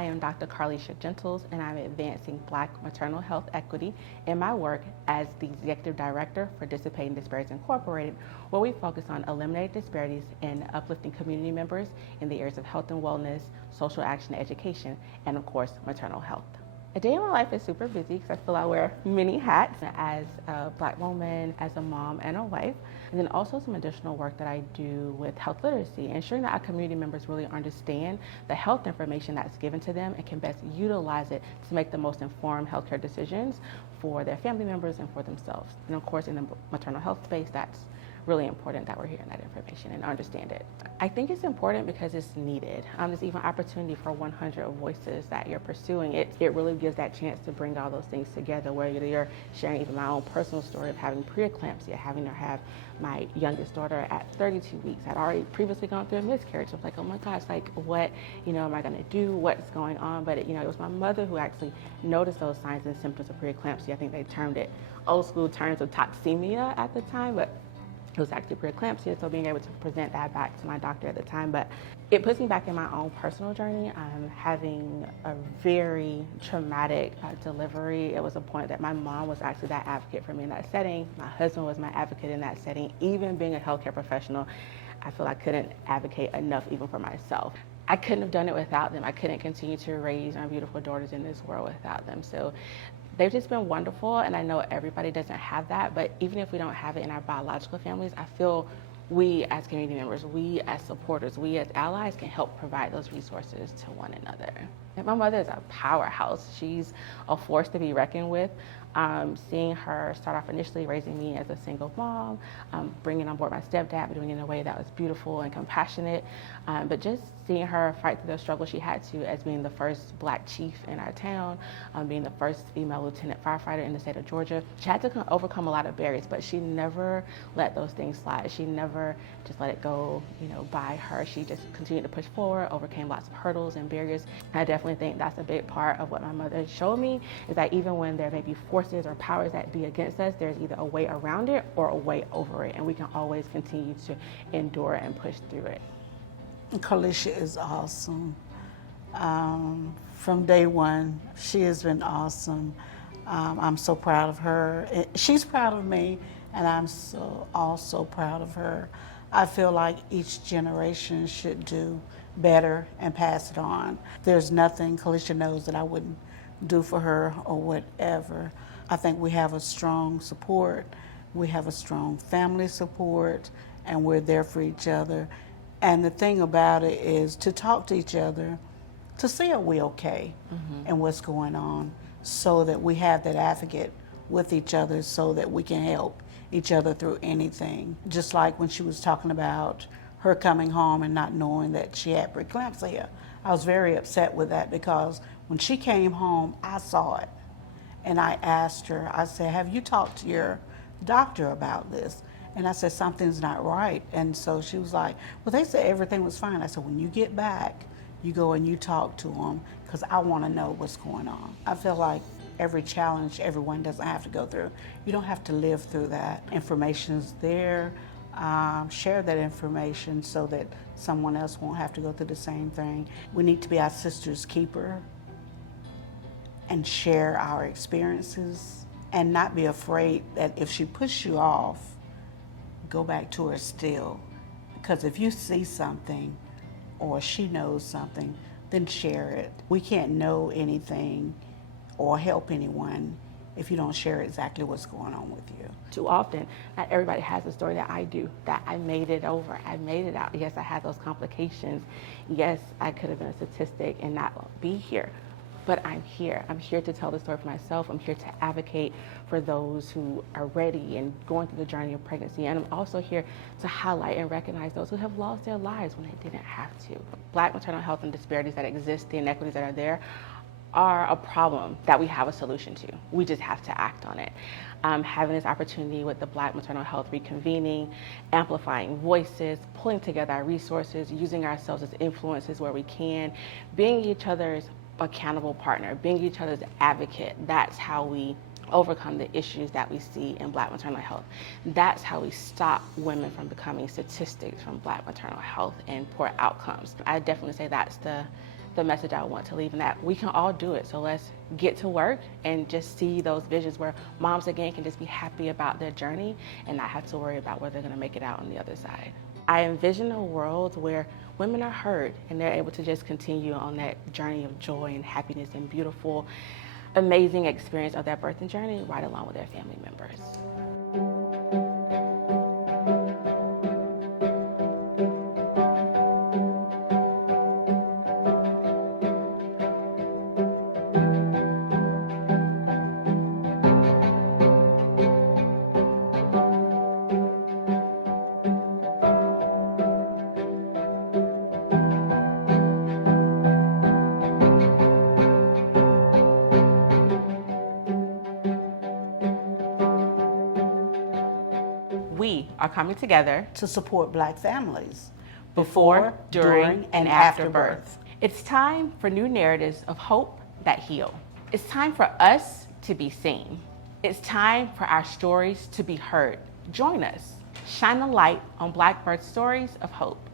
I am Dr. Carlisha Gentles, and I'm advancing Black maternal health equity in my work as the Executive Director for Dissipating Disparities Incorporated, where we focus on eliminating disparities and uplifting community members in the areas of health and wellness, social action, education, and of course, maternal health. A day in my life is super busy because I feel I wear many hats as a Black woman, as a mom, and a wife. And then also some additional work that I do with health literacy, ensuring that our community members really understand the health information that's given to them and can best utilize it to make the most informed healthcare decisions for their family members and for themselves. And of course, in the maternal health space, that's really important that we're hearing that information and understand it. I think it's important because it's needed. There's even opportunity for 100 voices that you're pursuing. It really gives that chance to bring all those things together, where you're sharing even my own personal story of having preeclampsia, having to have my youngest daughter at 32 weeks. I'd already previously gone through a miscarriage. I was like, oh my gosh, like what, am I gonna do? What's going on? But it was my mother who actually noticed those signs and symptoms of preeclampsia. I think they termed it old school terms of toxemia at the time, but it was actually preeclampsia, so being able to present that back to my doctor at the time. But it puts me back in my own personal journey. Having a very traumatic delivery. It was a point that my mom was actually that advocate for me in that setting. My husband was my advocate in that setting. Even being a healthcare professional, I feel I couldn't advocate enough even for myself. I couldn't have done it without them. I couldn't continue to raise my beautiful daughters in this world without them. So they've just been wonderful, and I know everybody doesn't have that, but even if we don't have it in our biological families, I feel we as community members, we as supporters, we as allies can help provide those resources to one another. And my mother is a powerhouse. She's a force to be reckoned with. Seeing her start off initially raising me as a single mom, bringing on board my stepdad, but doing it in a way that was beautiful and compassionate, but just seeing her fight through the struggle she had to as being the first Black chief in our town, being the first female lieutenant firefighter in the state of Georgia. She had to overcome a lot of barriers, but she never let those things slide. She never just let it go, by her. She just continued to push forward, overcame lots of hurdles and barriers. I definitely think that's a big part of what my mother showed me, is that even when there may be forces or powers that be against us, there's either a way around it or a way over it, and we can always continue to endure and push through it. Carlisha is awesome. From day one, she has been awesome. I'm so proud of her. She's proud of me, and I'm also proud of her. I feel like each generation should do better and pass it on. There's nothing Carlisha knows that I wouldn't do for her or whatever. I think we have a strong support, we have a strong family support, and we're there for each other. And the thing about it is to talk to each other, to see are we okay and what's going on, so that we have that advocate with each other so that we can help each other through anything. Just like when she was talking about her coming home and not knowing that she had preeclampsia. I was very upset with that because when she came home, I saw it. And I asked her, I said, have you talked to your doctor about this? And I said, something's not right. And so she was like, well, they said everything was fine. I said, when you get back, you go and you talk to them, because I want to know what's going on. I feel like every challenge everyone doesn't have to go through. You don't have to live through that. Information's there. Share that information so that someone else won't have to go through the same thing. We need to be our sister's keeper and share our experiences and not be afraid that if she pushes you off, go back to her still. Because if you see something or she knows something, then share it. We can't know anything or help anyone if you don't share exactly what's going on with you. Too often, not everybody has the story that I do, that I made it over, I made it out. Yes, I had those complications. Yes, I could have been a statistic and not be here. But I'm here. I'm here to tell the story for myself. I'm here to advocate for those who are ready and going through the journey of pregnancy. And I'm also here to highlight and recognize those who have lost their lives when they didn't have to. Black maternal health and disparities that exist, the inequities that are there, are a problem that we have a solution to. We just have to act on it. Having this opportunity with the Black Maternal Health reconvening, amplifying voices, pulling together our resources, using ourselves as influencers where we can, being each other's accountable partner, being each other's advocate. That's how we overcome the issues that we see in Black maternal health. That's how we stop women from becoming statistics from Black maternal health and poor outcomes. I definitely say that's the the message I want to leave, and that we can all do it. So let's get to work and just see those visions where moms again can just be happy about their journey and not have to worry about whether they're going to make it out on the other side. I envision a world where women are heard and they're able to just continue on that journey of joy and happiness and beautiful, amazing experience of their birthing journey right along with their family members. We are coming together to support Black families before, during, and after birth. It's time for new narratives of hope that heal. It's time for us to be seen. It's time for our stories to be heard. Join us. Shine a light on Black birth stories of hope.